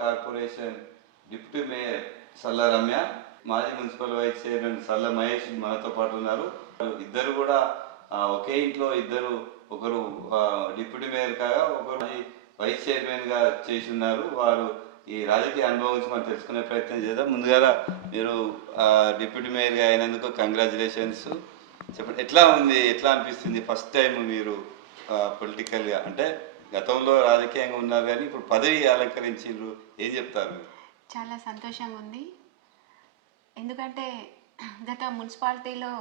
Corporation deputy mayor సల్ల రమ్య, మాజీ municipal vice chairman సల్ల మహేష్ మనతో పాటు ఉన్నారు. ఇద్దరు కూడా ఒకే ఇంట్లో ఇద్దరు, ఒకరు డిప్యూటీ మేయర్ కాగా ఒకరు వైస్ చైర్మన్గా చేసి ఉన్నారు. వారు ఈ రాజకీయ అనుభవం గురించి మనం తెలుసుకునే ప్రయత్నం చేద్దాం. ముందుగా మీరు డిప్యూటీ మేయర్గా అయినందుకు కంగ్రాచులేషన్స్. చెప్పండి, ఎట్లా ఉంది, ఎట్లా అనిపిస్తుంది ఫస్ట్ టైం మీరు పొలిటికల్గా, అంటే గతంలో రాజకీయంగా ఉన్నారు కానీ ఇప్పుడు పదవి అలంకరించారు, ఏం చెప్తారు? చాలా సంతోషంగా ఉంది. ఎందుకంటే గత మున్సిపాలిటీలో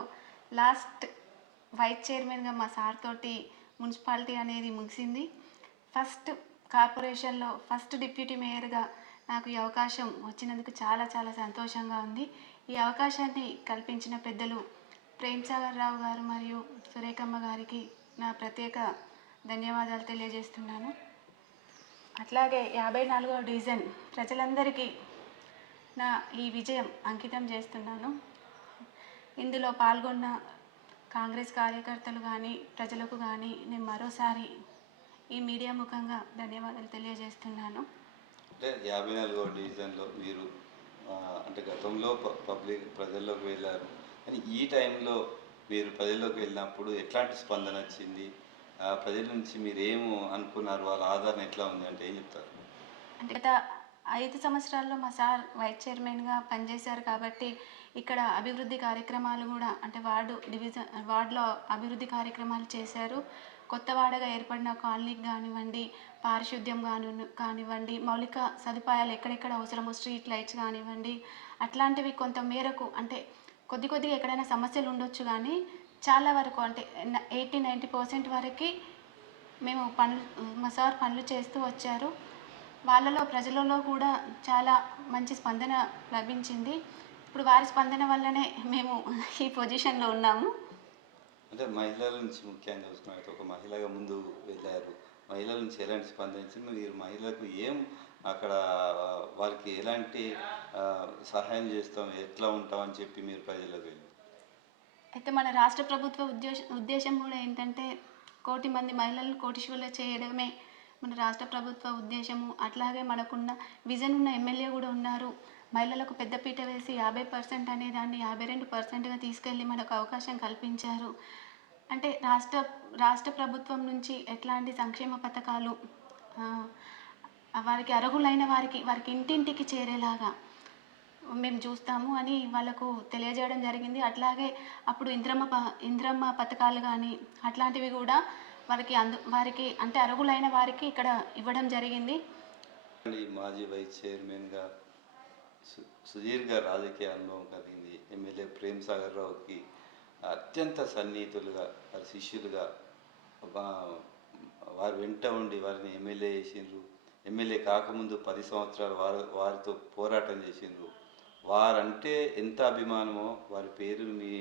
లాస్ట్ వైస్ చైర్మన్గా మా సార్ తోటి మున్సిపాలిటీ అనేది ముగిసింది. ఫస్ట్ కార్పొరేషన్లో ఫస్ట్ డిప్యూటీ మేయర్గా నాకు ఈ అవకాశం వచ్చినందుకు చాలా చాలా సంతోషంగా ఉంది. ఈ అవకాశాన్ని కల్పించిన పెద్దలు ప్రేమ్ సాగర్ రావు గారు మరియు సురేఖమ్మ గారికి నా ప్రత్యేక ధన్యవాదాలు తెలియజేస్తున్నాను. అట్లాగే 54వ డివిజన్ ప్రజలందరికీ నా ఈ విజయం అంకితం చేస్తున్నాను. ఇందులో పాల్గొన్న కాంగ్రెస్ కార్యకర్తలు కానీ ప్రజలకు కానీ నేను మరోసారి ఈ మీడియా ముఖంగా ధన్యవాదాలు తెలియజేస్తున్నాను. అంటే 54వ డివిజన్లో మీరు అంటే గతంలో ప్రజల్లోకి వెళ్ళారు, కానీ ఈ టైంలో మీరు ప్రజల్లోకి వెళ్ళినప్పుడు ఎట్లాంటి స్పందన వచ్చింది? ప్రజల నుంచి మీరు ఏమో అనుకున్నారు, వాళ్ళ ఆదరణ ఎట్లా ఉంది అంటే ఏం చెప్తారు? అంటే గత 5 సంవత్సరాల్లో మా సార్ వైస్ చైర్మన్గా పనిచేశారు కాబట్టి ఇక్కడ అభివృద్ధి కార్యక్రమాలు కూడా, అంటే వార్డులో అభివృద్ధి కార్యక్రమాలు చేశారు. కొత్త వాడగా ఏర్పడిన కాలనీకి కానివ్వండి, పారిశుద్ధ్యం కానివ్వండి, మౌలిక సదుపాయాలు ఎక్కడెక్కడ అవసరమో స్ట్రీట్ లైట్స్ కానివ్వండి, అట్లాంటివి కొంత మేరకు, అంటే కొద్దిగా ఎక్కడైనా సమస్యలు ఉండొచ్చు కానీ చాలా వరకు, అంటే 80-90% వరకు మేము మా సార్ పనులు చేస్తూ వచ్చారు. వాళ్ళలో ప్రజలలో కూడా చాలా మంచి స్పందన లభించింది. ఇప్పుడు వారి స్పందన వల్లనే మేము ఈ పొజిషన్లో ఉన్నాము. అంటే మహిళల నుంచి ముఖ్యంగా చూసుకున్నట్టు ఒక మహిళగా ముందు వెళ్ళారు, మహిళల నుంచి ఎలాంటి స్పందించింది, మీరు మహిళలకు ఏం అక్కడ వారికి ఎలాంటి సహాయం చేస్తాం, ఎట్లా ఉంటామని చెప్పి మీరు ప్రజలకు వెళ్ళి? అయితే మన రాష్ట్ర ప్రభుత్వ ఉద్దేశం కూడా ఏంటంటే 1 కోటి మంది మహిళలను కోటీశ్వరులు చేయడమే మన రాష్ట్ర ప్రభుత్వ ఉద్దేశము. అట్లాగే మనకున్న విజన్ ఉన్న ఎమ్మెల్యే కూడా ఉన్నారు. మహిళలకు పెద్దపీట వేసి 50% అనే దాన్ని 52%గా తీసుకెళ్ళి మనకు అవకాశం కల్పించారు. అంటే రాష్ట్ర ప్రభుత్వం నుంచి ఎట్లాంటి సంక్షేమ పథకాలు వారికి అర్హులైన వారికి ఇంటింటికి చేరేలాగా మేము చూస్తాము అని వాళ్ళకు తెలియజేయడం జరిగింది. అట్లాగే అప్పుడు ఇంద్రమ్మ పథకాలు కానీ అట్లాంటివి కూడా వారికి అంటే అర్హులైన వారికి ఇక్కడ ఇవ్వడం జరిగింది. మాజీ వైస్ చైర్మన్గా సుదీర్ఘ రాజకీయ అనుభవం కలిగింది ఎమ్మెల్యే ప్రేమ్ సాగర్ రావుకి అత్యంత సన్నిహితులుగా, వారి శిష్యులుగా వారు వెంట ఉండి వారిని ఎమ్మెల్యే చేసిండ్రు. ఎమ్మెల్యే కాకముందు 10 సంవత్సరాలు వారితో పోరాటం చేసిండ్రు. వారంటే ఎంత అభిమానమో, వారి పేరు మీ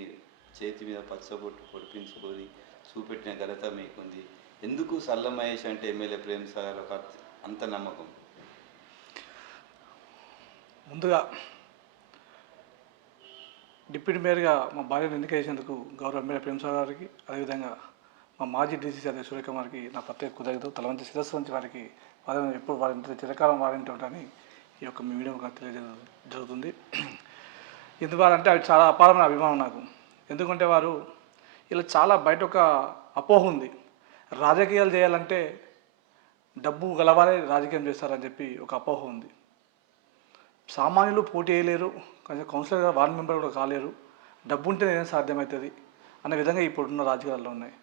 చేతి మీద పచ్చబొట్టు పొడిపించుకొని చూపెట్టిన ఘనత మీకుంది. ఎందుకు సల్ల మహేష్ అంటే ఎమ్మెల్యే ప్రేమ్ సాగర్ అంత నమ్మకం? ముందుగా డిప్యూటీ మేయర్గా మా భార్యను ఎన్నిక చేసేందుకు గౌరవ ఎమ్మెల్యే ప్రేమ్ సాగర్ గారికి, అదేవిధంగా మా మాజీ డీసీసీ అధ్యక్షుడు సురేఖ గారికి నా ప్రత్యేక కృతజ్ఞతలు. తలవంచి శిరస్సు నుంచి వారికి ఎప్పుడు వారింటి చిరకాలం వారింటి ఉంటారని ఈ యొక్క మీ వీడియో తెలియజేయడం జరుగుతుంది. ఎందుకంటే అవి చాలా అపారమైన అభిమానం నాకు. ఎందుకంటే వారు ఇలా చాలా బయట ఒక అపోహ ఉంది, రాజకీయాలు చేయాలంటే డబ్బు గలవారే రాజకీయం చేస్తారని చెప్పి ఒక అపోహ ఉంది. సామాన్యులు పోటీ చేయలేరు, కౌన్సిలర్ వార్డు మెంబర్ కూడా కాలేరు, డబ్బు ఉంటే ఏం సాధ్యమవుతుంది అనే విధంగా ఇప్పుడున్న రాజకీయాల్లో ఉన్నాయి.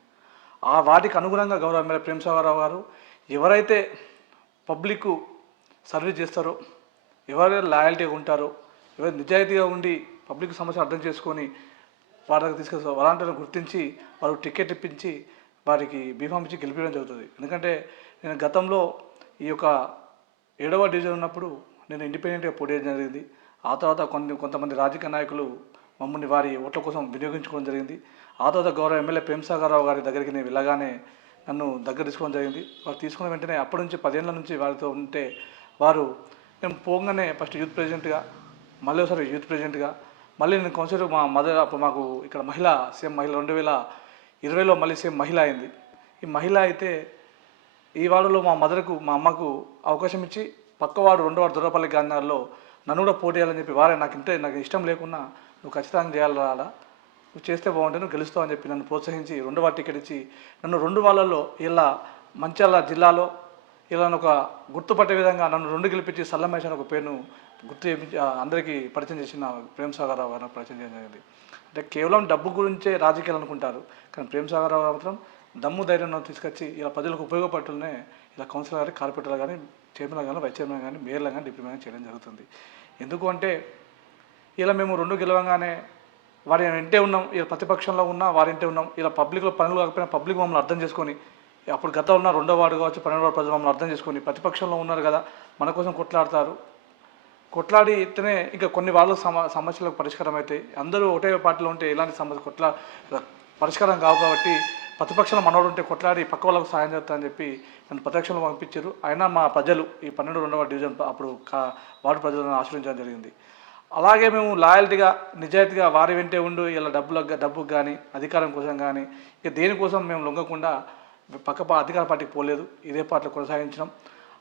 వాటికి అనుగుణంగా గౌరవ ఎమ్మెల్యే ప్రేమ్ సాగర్ రావు గారు ఎవరైతే పబ్లిక్ సర్వీస్ చేస్తారో, ఎవరైతే లాయల్టీగా ఉంటారో, ఎవరైతే నిజాయితీగా ఉండి పబ్లిక్ సమస్యలు అర్థం చేసుకొని వారి దగ్గర తీసుకొస్తారు, వాలంటీర్లను గుర్తించి వారికి టికెట్ ఇప్పించి వారికి బీఫామ్ ఇచ్చి గెలిపించడం జరుగుతుంది. ఎందుకంటే నేను గతంలో ఈ యొక్క 7వ డివిజన్ ఉన్నప్పుడు నేను ఇండిపెండెంట్గా పోటీ చేయడం జరిగింది. ఆ తర్వాత కొంతమంది రాజకీయ నాయకులు మమ్మల్ని వారి ఓట్ల కోసం వినియోగించుకోవడం జరిగింది. ఆ తర్వాత గౌరవ ఎమ్మెల్యే ప్రేమ్ సాగర్ రావు గారి దగ్గరికి నేను వెళ్ళగానే నన్ను దగ్గర తీసుకోవడం జరిగింది. వారు తీసుకున్న వెంటనే అప్పటి నుంచి 10 ఏళ్ళ నుంచి వారితో ఉంటే వారు మేము పోగానే ఫస్ట్ యూత్ ప్రెసిడెంట్గా, మళ్ళీ ఒకసారి యూత్ ప్రెసిడెంట్గా, మళ్ళీ నేను కౌన్సిలర్ మా మదర్ అప్పుడు మాకు ఇక్కడ సేమ్ మహిళ 2020లో మళ్ళీ సేమ్ మహిళ అయింది. ఈ మహిళ అయితే ఈ వార్డులో మా మదర్కు, మా అమ్మకు అవకాశం ఇచ్చి పక్కవాడు రెండో వాడు దొరపల్లి గాంధార్లో నన్ను కూడా పోటీ చేయాలని చెప్పి వారే నాకు ఇష్టం లేకున్నా నువ్వు ఖచ్చితంగా చేయాలి రాడా, నువ్వు చేస్తే బాగుంటే నువ్వు గెలుస్తావు అని చెప్పి నన్ను ప్రోత్సహించి రెండవ టికెట్ ఇచ్చి నన్ను 2 వాళ్ళల్లో ఇలా మంచిర్యాల జిల్లాలో ఇలా ఒక గుర్తుపట్టే విధంగా నన్ను 2 గెలిపించి సల్లమేష్ అని ఒక పేరును గుర్తు చేయించి అందరికీ పరిచయం చేసిన ప్రేమ్ సాగర్ రావు గారిని పరిచయం చేయడం జరిగింది. అంటే కేవలం డబ్బు గురించే రాజకీయాలు అనుకుంటారు, కానీ ప్రేమ్ సాగర్ రావు మాత్రం దమ్ము ధైర్యం తీసుకొచ్చి ఇలా ప్రజలకు ఉపయోగపడుతూనే ఇలా కౌన్సిలర్ కానీ కార్పొరేటర్ కానీ చైర్మన్ కానీ వైస్ చైర్మన్ కానీ మేయర్లు కానీ డిప్యూటీ మేయర్ చేయడం జరుగుతుంది. ఎందుకు అంటే ఇలా మేము 2 గెలవంగానే వారి ఇంటే ఉన్నాం, ఇలా ప్రతిపక్షంలో ఉన్నా వారింటే ఉన్నాం, ఇలా పబ్లిక్లో పనులు కాకపోయినా పబ్లిక్ మమ్మల్ని అర్థం చేసుకొని అప్పుడు గతంలో ఉన్న 2వ వార్డు కావచ్చు 12వ వార్డు ప్రజలు మమ్మల్ని అర్థం చేసుకొని ప్రతిపక్షంలో ఉన్నారు కదా మన కోసం కొట్లాడతారు, కొట్లాడి ఇతనే ఇంకా కొన్ని వాళ్ళ సమస్యలకు పరిష్కారం అయితే అందరూ ఒకటే పార్టీలో ఉంటే ఇలాంటి సమస్య పరిష్కారం కావు కాబట్టి ప్రతిపక్షంలో మనోడు ఉంటే కొట్లాడి పక్క వాళ్ళకు సాయం చేస్తారని చెప్పి నన్ను ప్రతిపక్షంలో పంపించారు. అయినా మా ప్రజలు ఈ 12వ డివిజన్ అప్పుడు వార్డు ప్రజలను ఆశ్రయించడం జరిగింది. అలాగే మేము లాయల్టీగా నిజాయితీగా వారి వెంటే ఉండు ఇలా డబ్బుకు కానీ అధికారం కోసం కానీ ఇక దేనికోసం మేము లొంగకుండా అధికార పార్టీకి పోలేదు, ఇదే పార్టీలో కొనసాగించడం.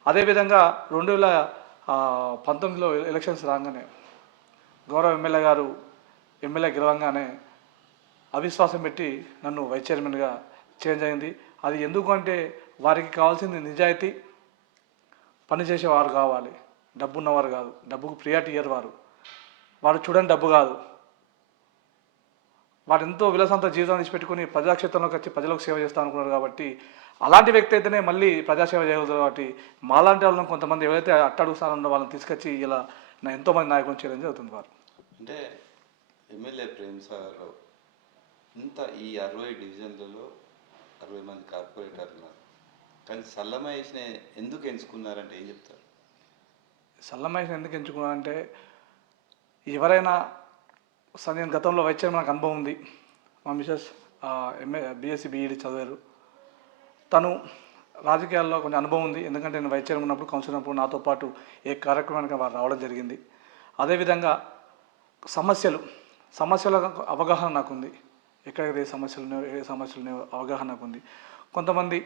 అదేవిధంగా 2019లో ఎలక్షన్స్ రాగానే గౌరవ ఎమ్మెల్యే గారు ఎమ్మెల్యే గెలవంగానే అవిశ్వాసం పెట్టి నన్ను వైస్ చైర్మన్గా చేయడం జరిగింది. అది ఎందుకంటే వారికి కావాల్సింది నిజాయితీ, పనిచేసేవారు కావాలి, డబ్బు ఉన్నవారు కాదు, డబ్బుకు ప్రియారిటీ ఇయ్యరు వారు చూడండి డబ్బు కాదు, వారు ఎంతో విలాసంతో జీవితాన్ని విడిచిపెట్టుకుని ప్రజాక్షేత్రంలోకి వచ్చి ప్రజలకు సేవ చేస్తాను అనుకున్నారు కాబట్టి అలాంటి వ్యక్తి అయితేనే మళ్ళీ ప్రజాసేవ చేయగలుగుతారు. కాబట్టి మాలాంటి వాళ్ళని కొంతమంది ఎవరైతే అట్టడుగు స్థానంలో వాళ్ళని తీసుకొచ్చి ఇలా ఎంతోమంది నాయకులను చేయడం జరుగుతుంది. వారు అంటే ఎమ్మెల్యే ప్రేమ్ సాగర్ రావు ఇంత ఈ 60 డివిజన్లలో 60 మంది కార్పొరేటర్లు ఉన్నారు, కానీ సల్లమహేష్ని ఎందుకు ఎంచుకున్నారంటే ఏం చెప్తారు? సల్లమహేష్ని ఎందుకు ఎంచుకున్నారంటే ఎవరైనా నేను గతంలో వైస్ చైర్మన్ నాకు అనుభవం ఉంది, మా మిసెస్ BSc BEd చదివారు, తను రాజకీయాల్లో కొంచెం అనుభవం ఉంది. ఎందుకంటే నేను వైస్ చైర్మన్ ఉన్నప్పుడు కౌన్సిలర్ ఉన్నప్పుడు నాతో పాటు ఏ కార్యక్రమానికి వారు రావడం జరిగింది. అదేవిధంగా సమస్యల అవగాహన నాకుంది, ఎక్కడెక్కడ ఏ సమస్యలు అవగాహన నాకుంది. కొంతమంది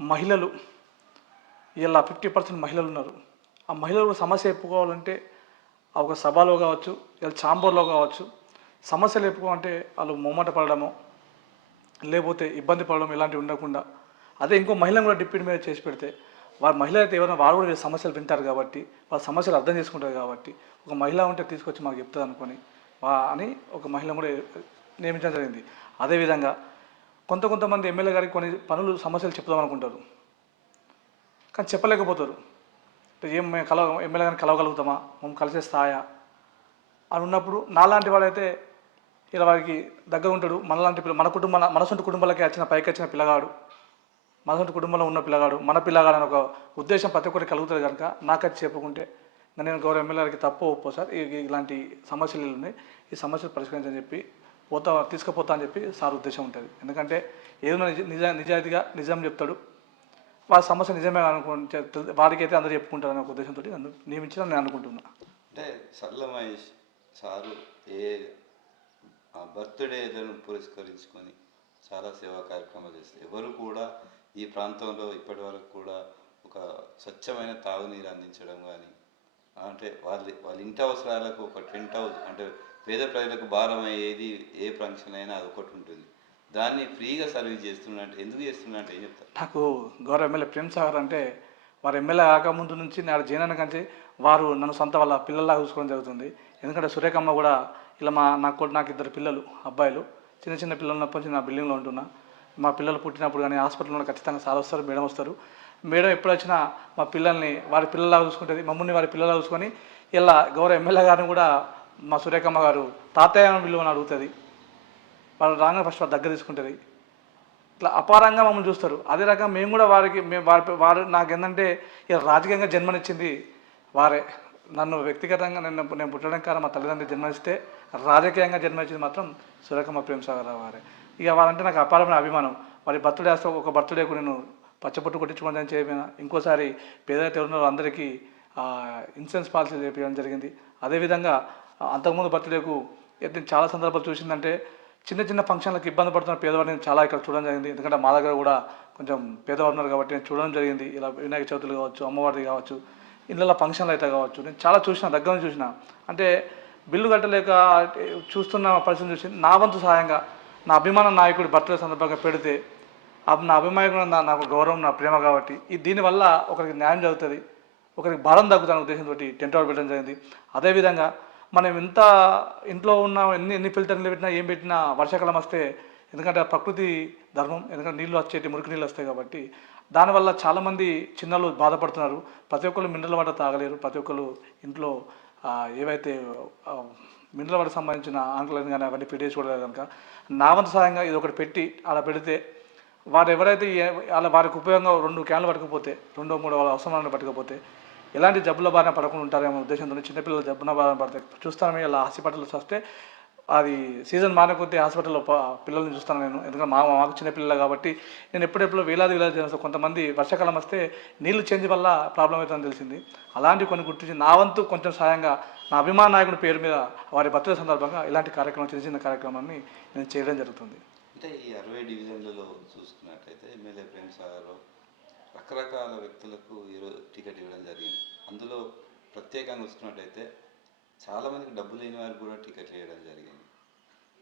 మహిళలు ఇలా 50% మహిళలు ఉన్నారు, ఆ మహిళలు సమస్య చెప్పుకోవాలంటే ఒక సభలో కావచ్చు లేదా ఛాంబర్లో కావచ్చు సమస్యలు చెప్పుకోవాలంటే వాళ్ళు మొమ్మట పడడము లేకపోతే ఇబ్బంది పడడం ఇలాంటివి ఉండకుండా అదే ఇంకో మహిళను కూడా డిప్యూటీ మీద చేసి పెడితే వారి మహిళ అయితే ఎవరైనా వారు కూడా సమస్యలు వింటారు కాబట్టి వాళ్ళ సమస్యలు అర్థం చేసుకుంటారు కాబట్టి ఒక మహిళ ఉంటే తీసుకొచ్చి మాకు చెప్తుంది అనుకొని అని ఒక మహిళ కూడా నియమించడం జరిగింది. అదేవిధంగా కొంతమంది ఎమ్మెల్యే గారికి కొన్ని సమస్యలు చెప్దాం అనుకుంటారు, కానీ చెప్పలేకపోతారు. ఏం మేము ఎమ్మెల్యే గారిని కలవగలుగుతామా, మేము కలిసే స్థాయా అని ఉన్నప్పుడు నాలాంటి వాడైతే ఇలా వారికి దగ్గర ఉంటాడు. మనలాంటి మనసొంటి కుటుంబాలకి పైకి వచ్చిన పిల్లగాడు, మనసొంటి కుటుంబంలో ఉన్న పిల్లగాడు, మన పిల్లగాడు అని ఒక ఉద్దేశం ప్రతి ఒక్కరికి కలుగుతుంది కనుక నాకైతే చెప్పుకుంటే నేను గౌరవ ఎమ్మెల్యే గారికి తప్పు ఒప్పో సార్ ఇలాంటి సమస్యలు ఉన్నాయి, ఈ సమస్యలు పరిష్కరించని చెప్పి తీసుకుపోతా అని చెప్పి సార్ ఉద్దేశం ఉంటుంది. ఎందుకంటే ఏదైనా నిజాయితీగా నిజం చెప్తాడు, వారి సమస్య నిజమే వారికైతే అందరూ చెప్పుకుంటారనే ఒక ఉద్దేశంతో నన్ను నియమించాలని నేను అనుకుంటున్నా. అంటే సల్లమహేష్ సారు బర్త్డేలను పురస్కరించుకొని చాలా సేవా కార్యక్రమాలు చేస్తారు. ఎవరు కూడా ఈ ప్రాంతంలో ఇప్పటి వరకు కూడా ఒక స్వచ్ఛమైన తాగునీరు అందించడం కానీ అంటే వాళ్ళ ఇంటి అవసరాలకు ఒక టెంట్ హౌస్ అంటే పేద ప్రజలకు భారం అయ్యేది ఏ ఫంక్షన్ అయినా అది ఒకటి ఉంటుంది, దాన్ని ఫ్రీగా సర్వీస్ చేస్తున్నట్టు ఎందుకు చేస్తున్నట్టు ఏం చెప్తారు? నాకు గౌరవ ఎమ్మెల్యే ప్రేమ్ సాగర్ అంటే వారు ఎమ్మెల్యే కాకముందు నుంచి నాడు జైనాన్ని కంటే వారు నన్ను సొంత వాళ్ళ పిల్లల్లా చూసుకోవడం జరుగుతుంది. ఎందుకంటే సురేఖమ్మ కూడా ఇలా నాకు 2 పిల్లలు అబ్బాయిలు, చిన్న పిల్లలు ఉన్నప్పటి నుంచి నా బిల్డింగ్లో ఉంటున్నా. మా పిల్లలు పుట్టినప్పుడు కానీ హాస్పిటల్లో ఖచ్చితంగా సార్ వస్తారు, మేడం వస్తారు. మేడం ఎప్పుడు వచ్చినా మా పిల్లల్ని వారి పిల్లల్లా చూసుకుంటుంది, మమ్మల్ని వారి పిల్లల్లా చూసుకొని ఇలా గౌరవ ఎమ్మెల్యే గారిని కూడా మా సురేఖమ్మ గారు తాతయ్య విలువని అడుగుతుంది. వాళ్ళు రాగానే ఫస్ట్ వారి దగ్గర తీసుకుంటుంది. ఇట్లా అపారంగా మమ్మల్ని చూస్తారు. అదే రకంగా మేము కూడా వారు నాకు ఏంటంటే ఇక రాజకీయంగా జన్మనిచ్చింది వారే. నన్ను వ్యక్తిగతంగా నేను పుట్టడం కారణం మా తల్లిదండ్రులు జన్మనిస్తే రాజకీయంగా జన్మనిచ్చింది మాత్రం సురేఖమ్మ ప్రేమ్ సాగర్ రావు వారే. ఇక వారంటే నాకు అపారమైన అభిమానం. వారి బర్త్డే వస్తే ఒక బర్త్డేకు నేను పచ్చబొట్టు కొట్టించుకోవడం చేయకపోయినా ఇంకోసారి పేదైతే ఉన్నారో అందరికీ ఇన్సూరెన్స్ పాలసీ చేయించడం జరిగింది. అదేవిధంగా అంతకుముందు బర్త్డేకు నేను చాలా సందర్భాలు చూసిందంటే చిన్న ఫంక్షన్లకు ఇబ్బంది పడుతున్న పేదవాడిని చాలా ఇక్కడ చూడడం జరిగింది. ఎందుకంటే మా దగ్గర కూడా కొంచెం పేదవారు ఉన్నారు కాబట్టి నేను చూడడం జరిగింది. ఇలా వినాయక చవితులు కావచ్చు, అమ్మవారిది కావచ్చు, ఇళ్ళ ఫంక్షన్లు అయితే కావచ్చు, నేను చాలా చూసిన, దగ్గర నుంచి చూసిన. అంటే బిల్లు కట్టలేక చూస్తున్న పరిస్థితి చూసి నా వంతు సహాయంగా నా అభిమాన నాయకుడి బర్త్డే సందర్భంగా పెడితే నా అభిమాయకుడు నాకు గౌరవం, నా ప్రేమ కాబట్టి దీనివల్ల ఒకరికి న్యాయం జరుగుతుంది, ఒకరికి భారం తగ్గుతున్న ఉద్దేశంతో టెంట్ హౌస్ పెట్టడం జరిగింది. అదేవిధంగా మనం ఎంత ఇంట్లో ఉన్న ఎన్ని ఫిల్టర్లు పెట్టినా ఏం పెట్టినా వర్షాకాలం వస్తే, ఎందుకంటే ఆ ప్రకృతి ధర్మం, ఎందుకంటే నీళ్ళు వచ్చేటి మురికి నీళ్ళు వస్తాయి కాబట్టి దానివల్ల చాలామంది చిన్నలు బాధపడుతున్నారు. ప్రతి ఒక్కరు మినరల్ వాటర్ తాగలేరు. ప్రతి ఒక్కరు ఇంట్లో ఏవైతే మినరల్ వాటర్ సంబంధించిన ఆంకులను కానీ అవన్నీ ఫిట్ చేసుకోవడం కనుక నా వంతు సహాయంగా ఇది ఒకటి పెట్టి అలా పెడితే వారు ఎవరైతే అలా వారికి ఉపయోగంగా 2 క్యాన్లు పట్టకపోతే, 2-3 వాళ్ళ అవసరాలను పట్టకపోతే ఎలాంటి జబ్బుల బారిన పడకుండా ఉంటారేమో ఉద్దేశంతో చిన్నపిల్లలు జబ్బున బారిన పడతాయి. చూస్తాను ఇలా హాస్పిటల్లో వస్తే అది సీజన్ మారిన కొద్దీ హాస్పిటల్లో పిల్లల్ని చూస్తాను నేను. ఎందుకంటే మాకు చిన్నపిల్లలు కాబట్టి నేను ఎప్పుడెప్పుడు వేలాది చేస్తాను. కొంతమంది వర్షాకాలం వస్తే నీళ్లు చేంజ్ వల్ల ప్రాబ్లం అవుతుందని తెలిసింది. అలాంటివి కొన్ని గుర్తించి నా వంతు కొంచెం సాయంగా నా అభిమాన నాయకుడి పేరు మీద వారి బర్త్డే సందర్భంగా ఇలాంటి కార్యక్రమం, చిన్న కార్యక్రమాన్ని నేను చేయడం జరుగుతుంది. అంటే ఈ 60 డివిజన్లలో చూసుకున్నట్లయితే ఎమ్మెల్యే ప్రేమ్ సాగర్ రకరకాల వ్యక్తులకు ఈరోజు టికెట్ ఇవ్వడం జరిగింది. అందులో ప్రత్యేకంగా చూసుకున్నట్టయితే చాలామందికి డబ్బు లేని వారికి కూడా టికెట్లు ఇవ్వడం జరిగింది.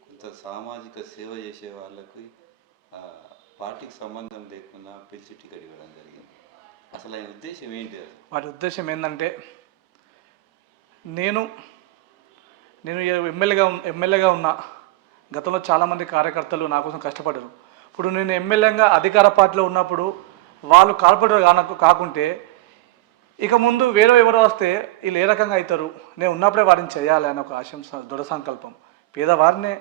కొంత సామాజిక సేవ చేసే వాళ్ళకి పార్టీకి సంబంధం లేకుండా పిలిచి టికెట్ ఇవ్వడం జరిగింది. అసలు ఆయన ఉద్దేశం ఏంటి? వాటి ఉద్దేశం ఏంటంటే నేను ఎమ్మెల్యేగా ఉన్నా. గతంలో చాలామంది కార్యకర్తలు నా కోసం కష్టపడ్డారు. ఇప్పుడు నేను ఎమ్మెల్యేగా అధికార పార్టీలో ఉన్నప్పుడు వాళ్ళు కార్పొరేటర్ కాకుంటే ఇక ముందు ఎవరో వస్తే వీళ్ళు ఏ రకంగా అవుతారు, నేను ఉన్నప్పుడే వారిని చేయాలి అనే ఒక ఆశంస, దృఢ సంకల్పం. పేదవారినే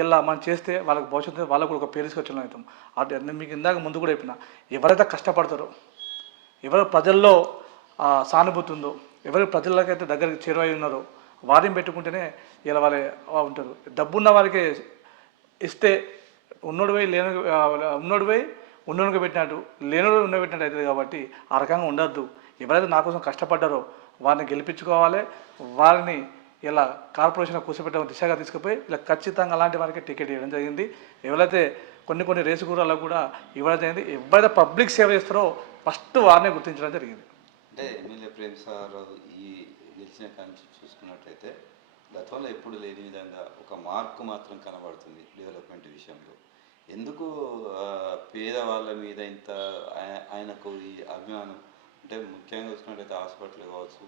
ఇలా మనం చేస్తే వాళ్ళకి భవిష్యత్తు వాళ్ళకు కూడా ఒక పేరు తీసుకొచ్చడం అవుతాం. అటు నేను మీకు ఇందాక ముందు కూడా చెప్పిన, ఎవరైతే కష్టపడతారో, ఎవరు ప్రజల్లో సానుభూతి ఉందో, ఎవరు ప్రజలకైతే దగ్గరికి చేరువై ఉన్నారో వారిని పెట్టుకుంటేనే ఇలా వాళ్ళే ఉంటారు. డబ్బున్న వారికి ఇస్తే ఉన్నోడిపై ఉన్నోడికి పెట్టినట్టు, లేనోడు ఉండబెట్టినట్టు అవుతుంది. కాబట్టి ఆ రకంగా ఉండద్దు. ఎవరైతే నా కోసం కష్టపడ్డారో వారిని గెలిపించుకోవాలి. వారిని ఇలా కార్పొరేషన్ కూర్చోబెట్టే దిశగా తీసుకుపోయి ఇలా ఖచ్చితంగా అలాంటి వారికి టికెట్ ఇవ్వడం జరిగింది. ఎవరైతే కొన్ని రేసు కూరలకు కూడా ఇవ్వడం జరిగింది. ఎవరైతే పబ్లిక్ సేవ చేస్తారో ఫస్ట్ వారిని గుర్తించడం జరిగింది. అంటే ఎమ్మెల్యే ప్రేమ్ సాగర్ ఈ గెలిచిన కాంచి చూసుకున్నట్లయితే గతంలో ఎప్పుడు లేని విధంగా ఒక మార్కు మాత్రం కనబడుతుంది డెవలప్మెంట్ విషయంలో. ఎందుకు పేదవాళ్ళ మీద ఇంత ఆయనకు ఈ అభిమానం? అంటే ముఖ్యంగా చూసుకున్నట్టయితే హాస్పిటల్ కావచ్చు,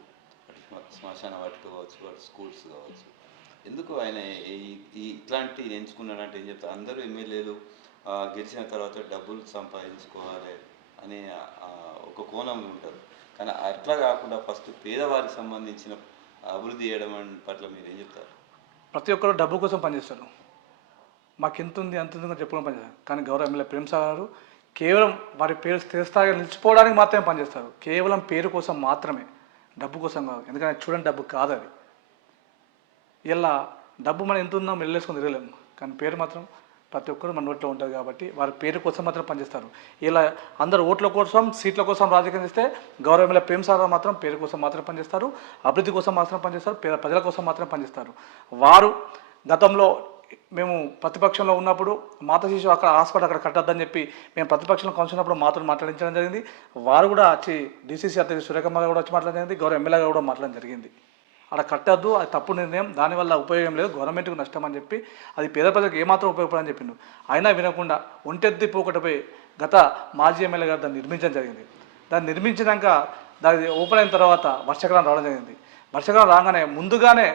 అటు శ్మశాన వాటికి కావచ్చు, అటు స్కూల్స్ కావచ్చు, ఎందుకు ఆయన ఇట్లాంటి ఎంచుకున్నాడంటే ఏం చెప్తారు? అందరూ ఎమ్మెల్యేలు గెలిచిన తర్వాత డబ్బులు సంపాదించుకోవాలి అనే ఒక కోణంలో ఉంటారు. కానీ అట్లా కాకుండా ఫస్ట్ పేదవారికి సంబంధించిన అభివృద్ధి చేయడం పట్ల మీరు ఏం చెప్తారు? ప్రతి ఒక్కరు డబ్బు కోసం పనిచేస్తారు. మాకు ఎంత ఉంది అంత ఉంది చెప్పుకోవడం పనిచేస్తారు. కానీ గౌరవ ఎమ్మెల్యే ప్రేమ్ సాగర్ కేవలం వారి పేరు స్థిరస్థాయిగా నిలిచిపోవడానికి మాత్రమే పనిచేస్తారు. కేవలం పేరు కోసం మాత్రమే, డబ్బు కోసం కాదు. ఎందుకంటే చూడండి, డబ్బు కాదు అది. ఇలా డబ్బు మనం ఎంత ఉందో వెళ్ళేసుకొని తిరగలేము. కానీ పేరు మాత్రం ప్రతి ఒక్కరు మన నోట్లో ఉంటుంది. కాబట్టి వారి పేరు కోసం మాత్రం పనిచేస్తారు. ఇలా అందరు ఓట్ల కోసం, సీట్ల కోసం రాజకీయం చేస్తే గౌరవ ఎమ్మెల్యే ప్రేమ్ సాగర్ మాత్రం పేరు కోసం మాత్రం పనిచేస్తారు, అభివృద్ధి కోసం మాత్రం పనిచేస్తారు, పేద ప్రజల కోసం మాత్రం పనిచేస్తారు. వారు గతంలో మేము ప్రతిపక్షంలో ఉన్నప్పుడు మాతా శిశు అక్కడ హాస్పిటల్ అక్కడ కట్టద్దని చెప్పి మేము ప్రతిపక్షంలో కలుసుకున్నప్పుడు మాతో మాట్లాడించడం జరిగింది. వారు కూడా వచ్చి డీసీసీ అధ్యక్షుడు సురేఖమ్మ కూడా వచ్చి మాట్లాడడం జరిగింది. గౌరవ ఎమ్మెల్యేగా కూడా మాట్లాడడం జరిగింది. అక్కడ కట్టద్దు, అది తప్పు నిర్ణయం, దానివల్ల ఉపయోగం లేదు, గవర్నమెంట్కి నష్టం అని చెప్పి, అది పేద ప్రజలకు ఏమాత్రం ఉపయోగపడని చెప్పిండు. అయినా వినకుండా ఒంటెత్తి పోకటపై గత మాజీ ఎమ్మెల్యే గారు దాన్ని నిర్మించడం జరిగింది. దాన్ని నిర్మించినాక దాని ఓపెన్ అయిన తర్వాత వర్షాకాలం రావడం జరిగింది. వర్షాకాలం రాగానే ముందుగానే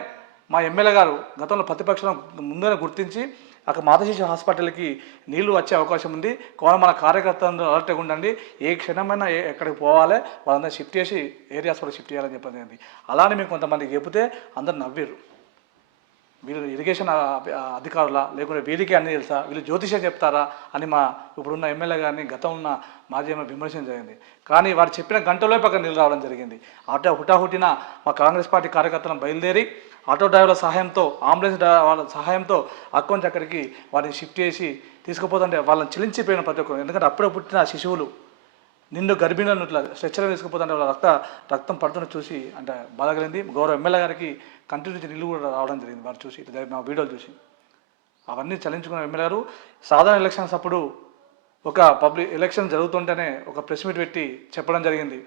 మా ఎమ్మెల్యే గారు గతంలో ప్రతిపక్షం ముందుగానే గుర్తించి అక్కడ మాతా శిశు హాస్పిటల్కి నీళ్లు వచ్చే అవకాశం ఉంది, కావున మన కార్యకర్తలు అలర్ట్గా ఉండండి, ఏ క్షణమైనా ఎక్కడికి పోవాలి, వాళ్ళందరూ షిఫ్ట్ చేసి ఏరియా హాస్పిటల్ షిఫ్ట్ చేయాలని చెప్పడం జరిగింది. అలానే మేము కొంతమందికి చెబితే అందరు నవ్వారు. వీళ్ళు ఇరిగేషన్ అధికారులా, లేకుంటే వీరికి అన్నీ తెలుసా, వీళ్ళు జ్యోతిషం చెప్తారా అని మా ఇప్పుడున్న ఎమ్మెల్యే గారిని గతంలో ఉన్న మాజీ ఎమ్మెల్యే విమర్శనం జరిగింది. కానీ వారు చెప్పిన గంటలోపు అక్కడ నీళ్ళు రావడం జరిగింది. హుటాహుటిన మా కాంగ్రెస్ పార్టీ కార్యకర్తలను బయలుదేరి ఆటో డ్రైవర్ల సహాయంతో, అంబులెన్స్ వాళ్ళ సహాయంతో అక్కడి నుంచి అక్కడికి వారిని షిఫ్ట్ చేసి తీసుకుపోతుంటే వాళ్ళని చిలించిపోయిన ప్రతి ఒక్కరు. ఎందుకంటే అప్పుడే పుట్టిన శిశువులు నిండు గర్భిణులను ఇట్లా స్ట్రెచ్చర్గా తీసుకుపోతుంటే వాళ్ళ రక్తం పడుతున్న చూసి అంటే బాధ కలిగింది. గౌరవ ఎమ్మెల్యే గారికి కంటి నుంచి నీళ్ళు కూడా రావడం జరిగింది వారు చూసి, ఇట్లా నా వీడియోలు చూసి. అవన్నీ చలించుకున్న ఎమ్మెల్యే గారు సాధారణ ఎలక్షన్స్ అప్పుడు ఒక పబ్లిక్ ఎలక్షన్ జరుగుతుంటేనే ఒక ప్రెస్ మీట్ పెట్టి చెప్పడం జరిగింది,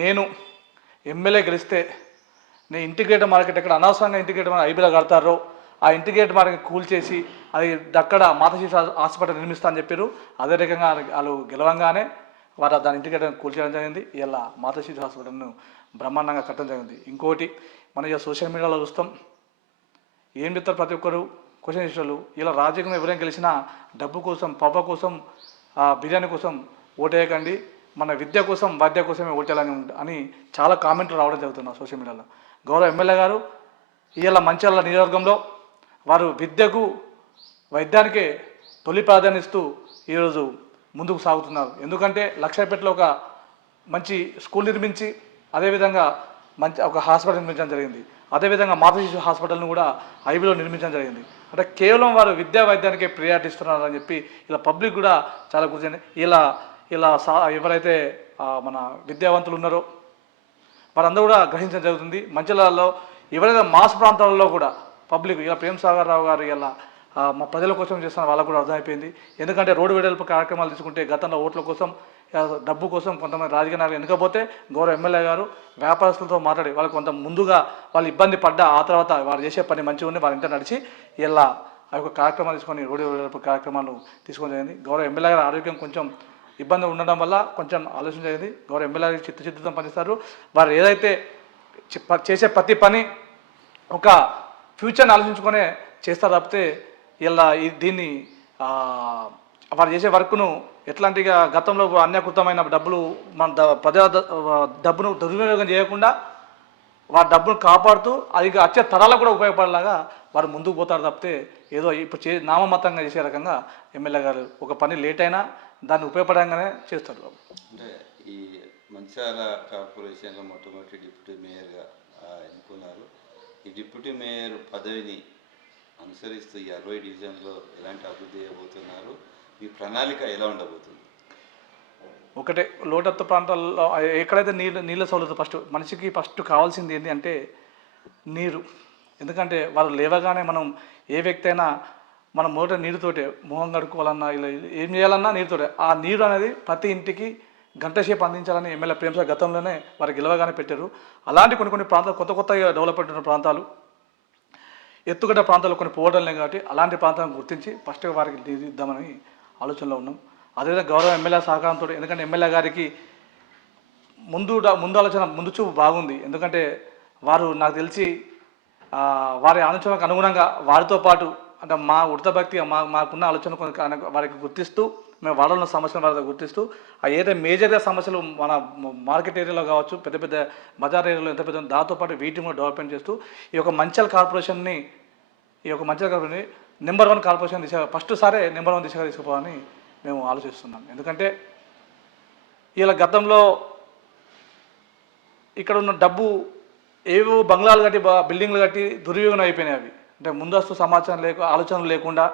నేను ఎమ్మెల్యే గెలిస్తే నేను ఇంటిగ్రేటెడ్ మార్కెట్ ఎక్కడ అనవసరంగా ఇంటిగ్రేటెడ్ మార్కెట్ ఐబీలో కడతారో ఆ ఇంటిగ్రేటెడ్ మార్కెట్ కూల్చేసి అది అక్కడ మాతశిశు హాస్పిటల్ నిర్మిస్తా అని చెప్పారు. అదే రకంగా వాళ్ళు గెలవంగానే వారు దాని ఇంటిగ్రేటెడ్ కూల్చేయడం జరిగింది. ఇలా మాతశిశు హాస్పిటల్ను బ్రహ్మాండంగా కట్టడం జరిగింది. ఇంకోటి మనం ఇక సోషల్ మీడియాలో చూస్తాం, ఏం చెప్తారు ప్రతి ఒక్కరు క్వశ్చన్ చేసేవాళ్ళు. ఇలా రాజకీయంలో ఎవరైనా గెలిచినా డబ్బు కోసం, పబ్బ కోసం, బిర్యానీ కోసం ఓటేయకండి, మన విద్య కోసం, వైద్య కోసమే ఓటేయాలని అని చాలా కామెంట్లు రావడం జరుగుతుంది సోషల్ మీడియాలో. గౌరవ ఎమ్మెల్యే గారు ఇవాళ మంచిర్యాల నియోజకవర్గంలో వారు విద్యకు, వైద్యానికే తొలి ప్రాధాన్యత ఇస్తూ ఈరోజు ముందుకు సాగుతున్నారు. ఎందుకంటే లక్షపేటలో ఒక మంచి స్కూల్ నిర్మించి అదేవిధంగా మంచి ఒక హాస్పిటల్ నిర్మించడం జరిగింది. అదేవిధంగా మాతశిశు హాస్పిటల్ను కూడా ఐబీలో నిర్మించడం జరిగింది. అంటే కేవలం వారు విద్యా వైద్యానికే ప్రియారిటీ ఇస్తున్నారని చెప్పి ఇలా పబ్లిక్ కూడా చాలా కూర్చొని ఇలా ఇలా ఎవరైతే మన విద్యావంతులు ఉన్నారో వారందరూ కూడా గ్రహించడం జరుగుతుంది. మంచిర్యాలలో ఎవరైతే మాస్ ప్రాంతాలలో కూడా పబ్లిక్ ఇలా ప్రేమ్ సాగర్ రావు గారు ఇలా మా ప్రజల కోసం చేస్తున్న వాళ్ళకు కూడా అర్థమైపోయింది. ఎందుకంటే రోడ్డు వెడల్పు కార్యక్రమాలు తీసుకుంటే గతంలో ఓట్ల కోసం, డబ్బు కోసం కొంతమంది రాజకీయ నాయకులు ఎన్నుకపోతే గౌరవ ఎమ్మెల్యే గారు వ్యాపారస్తులతో మాట్లాడి వాళ్ళకి కొంత ముందుగా వాళ్ళు ఇబ్బంది పడ్డా ఆ తర్వాత వారు చేసే పని మంచిగా ఉంది, వారి ఇంట నడిచి ఇలా ఆ యొక్క కార్యక్రమాలు తీసుకొని రోడ్డు వెడల్పు కార్యక్రమాలు తీసుకోవడం జరిగింది. గౌరవ ఎమ్మెల్యే గారి ఆరోగ్యం కొంచెం ఇబ్బంది ఉండడం వల్ల కొంచెం ఆలోచన జరిగింది. గౌరవ ఎమ్మెల్యే గారికి చిత్తశుద్ధితో పనిస్తారు. వారు ఏదైతే చేసే ప్రతి పని ఒక ఫ్యూచర్ని ఆలోచించుకొనే చేస్తారు తప్పితే ఇలా దీన్ని వారు చేసే వర్క్ను ఎట్లాంటిగా గతంలో అన్యాకృతమైన డబ్బులు మన ప్రజా డబ్బును దుర్వినియోగం చేయకుండా వారి డబ్బును కాపాడుతూ అది వచ్చే తరాలకు కూడా ఉపయోగపడేలాగా వారు ముందుకు పోతారు తప్పితే ఏదో ఇప్పుడు నామమతంగా చేసే రకంగా ఎమ్మెల్యే గారు ఒక పని లేట్ అయినా దాన్ని ఉపయోగపడంగానే చేస్తారు. అంటే ఈ మంచిర్యాల కార్పొరేషన్లో మొట్టమొదటి డిప్యూటీ మేయర్గా ఎన్నుకున్నారు. ఈ డిప్యూటీ మేయర్ పదవిని అనుసరిస్తూ ఈ 60 డివిజన్లో ఎలాంటి అభివృద్ధి చేయబోతున్నారు, మీ ప్రణాళిక ఎలా ఉండబోతుంది? ఒకటే లోతట్టు ప్రాంతాల్లో ఎక్కడైతే నీళ్ళ సౌలభ్యం మనిషికి ఫస్ట్ కావాల్సింది ఏంటి అంటే నీరు. ఎందుకంటే వాళ్ళు లేవగానే మనం ఏ వ్యక్తి అయినా మనం మొదట నీరుతోటే మొహం కడుక్కోవాలన్నా ఇలా ఏం చేయాలన్నా నీరుతోటే. ఆ నీరు అనేది ప్రతి ఇంటికి గంటసేపు అందించాలని ఎమ్మెల్యే ప్రేమ్ సాగర్ గతంలోనే వారు గెలవగానే పెట్టారు. అలాంటి కొన్ని ప్రాంతాలు కొత్తగా డెవలప్ అయిన ప్రాంతాలు, ఎత్తుగడ్డ ప్రాంతాల్లో కొన్ని పోవడం లేదు కాబట్టి అలాంటి ప్రాంతాలను గుర్తించి ఫస్ట్గా వారికి నీరు ఇద్దామని ఆలోచనలో ఉన్నాం. అదేవిధంగా గౌరవ ఎమ్మెల్యే సహకారంతో, ఎందుకంటే ఎమ్మెల్యే గారికి ముందు ఆలోచన, ముందు చూపు బాగుంది. ఎందుకంటే వారు నాకు తెలిసి వారి ఆలోచనకు అనుగుణంగా వారితో పాటు అంటే మా ఉడతభక్తి మాకున్న ఆలోచన వారికి గుర్తిస్తూ మేము వాళ్ళ సమస్యలు వాళ్ళ గుర్తిస్తూ ఏదైతే మేజర్గా సమస్యలు మన మార్కెట్ ఏరియాలో కావచ్చు, పెద్ద పెద్ద బజార్ ఏరియాలో ఎంత పెద్ద దాంతోపాటు వీటిని కూడా డెవలప్మెంట్ చేస్తూ ఈ యొక్క మంచిర్యాల కార్పొరేషన్ని నెంబర్ 1 కార్పొరేషన్ దిశగా ఫస్ట్ సారే నెంబర్ 1 దిశగా తీసుకుపోవాలని మేము ఆలోచిస్తున్నాం. ఎందుకంటే ఇలా గతంలో ఇక్కడ ఉన్న డబ్బు ఏవో బంగ్లాలు కట్టి బిల్డింగ్లు కట్టి దుర్వినియోగం అయిపోయినాయి. అవి అంటే ముందస్తు సమాచారం ఆలోచనలు లేకుండా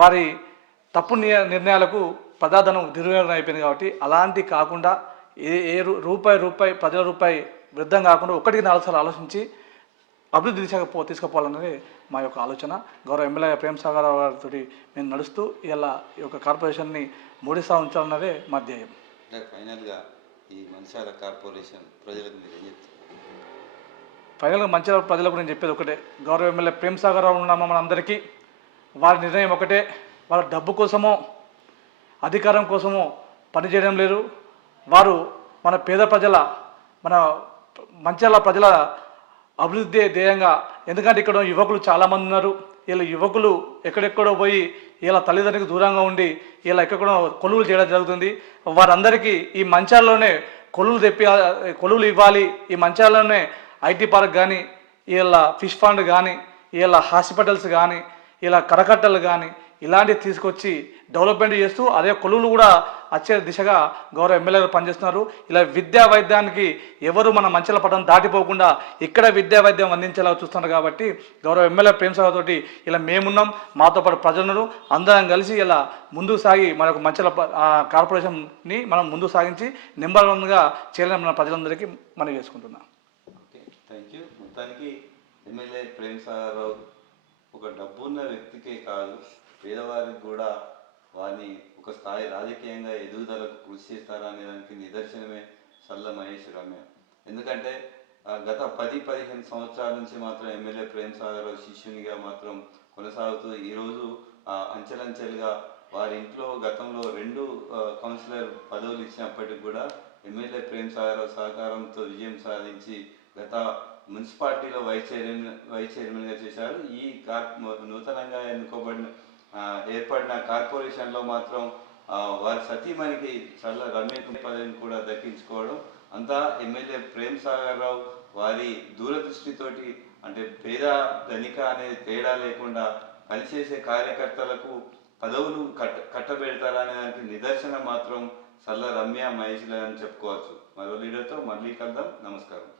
వారి తప్పు నిర్ణయాలకు ప్రజాధనం దుర్వినియోగం అయిపోయింది. కాబట్టి అలాంటి కాకుండా ఏ రూపాయి ప్రజల రూపాయి వృద్ధం కాకుండా 1-4 సార్లు ఆలోచించి అభివృద్ధి దిశగా తీసుకుపోవాలన్నది మా యొక్క ఆలోచన. గౌరవ ఎమ్మెల్యే ప్రేమ్ సాగర్ రావు గారితో మేము నడుస్తూ ఇలా ఈ యొక్క కార్పొరేషన్ని 3 స్థానం ఉంచాలన్నదే మా ధ్యేయం. ఫైనల్గా ఈ మంచిర్యాల కార్పొరేషన్ ప్రజలకు మీరు ఏం చెప్తారు? ఫైనల్గా మంచిర్యాల ప్రజలకు నేను చెప్పేది ఒకటే, గౌరవ ఎమ్మెల్యే ప్రేమ్ సాగర్ రావు ఉన్నామా మనందరికీ వారి నిర్ణయం ఒకటే. వాళ్ళ డబ్బు కోసమో అధికారం కోసమో పనిచేయడం లేదు. వారు మన పేద ప్రజల, మన మంచిర్యాల ప్రజల అభివృద్ధి ధ్యేయంగా. ఎందుకంటే ఇక్కడ యువకులు చాలామంది ఉన్నారు. వీళ్ళ యువకులు ఎక్కడెక్కడో పోయి ఇలా తల్లిదండ్రులకు దూరంగా ఉండి ఇలా ఎక్కడో కొలువులు చేయడం జరుగుతుంది. వారందరికీ ఈ మంచిర్యాలలోనే కొలువులు ఇవ్వాలి. ఈ మంచిర్యాలలోనే ఐటీ పార్క్ కానీ, ఇలా ఫిష్ ఫండ్ కానీ, ఇలా హాస్పిటల్స్ కానీ, ఇలా కరకట్టలు కానీ ఇలాంటివి తీసుకొచ్చి డెవలప్మెంట్ చేస్తూ అదే కొలువులు కూడా వచ్చే దిశగా గౌరవ ఎమ్మెల్యే గారు పనిచేస్తున్నారు. ఇలా విద్యా వైద్యానికి ఎవరు మన మంచిర్యాల పట్టణం దాటిపోకుండా ఇక్కడ విద్యా వైద్యం అందించేలా చూస్తున్నారు. కాబట్టి గౌరవ ఎమ్మెల్యే ప్రేమ్ సాగర్ తోటి ఇలా మేమున్నాం, మాతో పాటు ప్రజలను అందరం కలిసి ఇలా ముందుకు సాగి మన యొక్క మంచిర్యాల కార్పొరేషన్ని మనం ముందుకు సాగించి నెంబర్ 1గా చేయాలని మన ప్రజలందరికీ మనం చేసుకుంటున్నాం. Okay, thank you. మొత్తానికి ఎమ్మెల్యే ప్రేమ్ సాగర్ రావు ఒక డబ్బున్న వ్యక్తికే కాదు, పేదవారికి కూడా వారిని ఒక స్థాయి రాజకీయంగా ఎదుగుదలకు కృషి చేస్తారనే దానికి నిదర్శనమే సల్ల మహేష్ రమ్య. ఎందుకంటే గత 10-15 సంవత్సరాల నుంచి మాత్రం ఎమ్మెల్యే ప్రేమ్ సాగర్ శిష్యునిగా మాత్రం కొనసాగుతూ ఈరోజు అంచెలంచెలుగా వారి ఇంట్లో గతంలో 2 కౌన్సిలర్ పదవులు ఇచ్చినప్పటికీ కూడా ఎమ్మెల్యే ప్రేమ్ సాగర్ సహకారంతో విజయం సాధించి గత మున్సిపాలిటీలో వైస్ చైర్మన్గా చేశారు. ఈ నూతనంగా ఏర్పడిన కార్పొరేషన్లో మాత్రం వారి సతీమణికి చల్ల రమ్యకు పదవిని కూడా దక్కించుకోవడం అంతా ఎమ్మెల్యే ప్రేమ్ సాగర్ రావు వారి దూరదృష్టితోటి, అంటే పేద ధనిక అనేది తేడా లేకుండా పనిచేసే కార్యకర్తలకు పదవులు కట్టబెడతారనే దానికి నిదర్శనం మాత్రం సల్ల రమ్య మహేష్లే అని చెప్పుకోవచ్చు. మరో లీడర్తో మళ్ళీ కలుద్దాం. నమస్కారం.